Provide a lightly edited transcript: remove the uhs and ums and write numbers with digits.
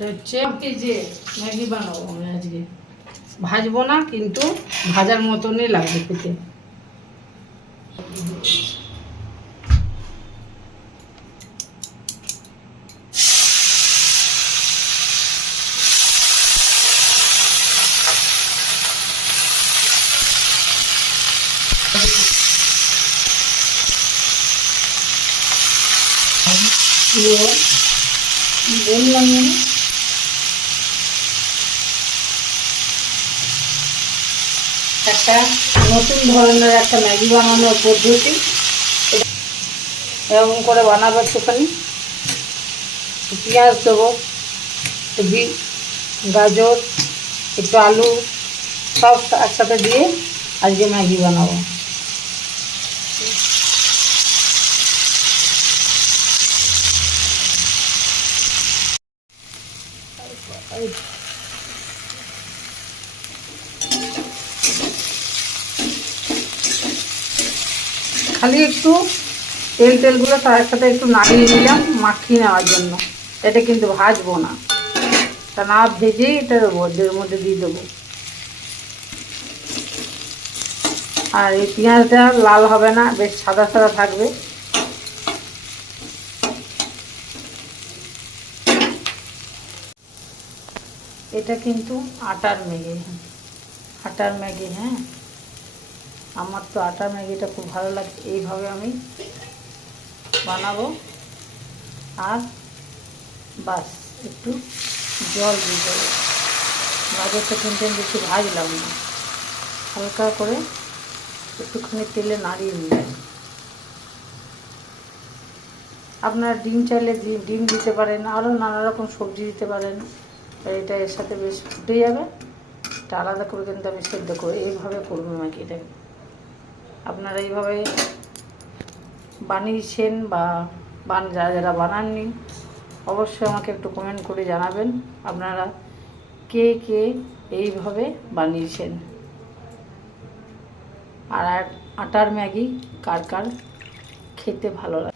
হচ্ছে যে ম্যাগি বানাবো আমি আজকে। ভাজবো না, কিন্তু ভাজার মতনই লাগবে খেতে। বললাম একটা নতুন ধরনের একটা ম্যাগি বানানোর পদ্ধতি, এরকম করে বানাবো। একটুখানি পেঁয়াজ দেবো, গাজর, একটু আলু, সব একসাথে দিয়ে আজকে ম্যাগি বানাবো। খালি একটু তেলগুলো তার সাথে একটু নাড়িয়ে নিলাম মাখিয়ে নেওয়ার জন্য। এটা কিন্তু ভাজবো না, তা না ভেজেই এটা এর মধ্যে দিয়ে দেবো। আর এই পেঁয়াজটা লাল হবে না, বেশ সাদা সাদা থাকবে। এটা কিন্তু আটার ম্যাগি, হ্যাঁ। আমার তো আটার ম্যাগিটা খুব ভালো লাগে। এইভাবে আমি বানাবো। আর বাস একটু জল দিয়ে দেবো। গাজরটা কিন্তু আমি বেশি ভাজলাম না, হালকা করে একটুখানি তেলে নাড়িয়ে নিলাম। আপনারা ডিম চাইলে ডিম দিতে পারেন, আরও নানা রকম সবজি দিতে পারেন। এটা এর সাথে বেশ ফুটে যাবে। এটা আলাদা করে কিন্তু আমি সেদ্ধ করে এইভাবে করবো ম্যাগিটাকে। আপনারা এইভাবে বানিয়েছেন বা যারা যারা বানাননি, অবশ্যই আমাকে একটু কমেন্ট করে জানাবেন আপনারা কে কে এইভাবে বানিয়েছেন। আর আটার ম্যাগি কার কার খেতে ভালো লাগে।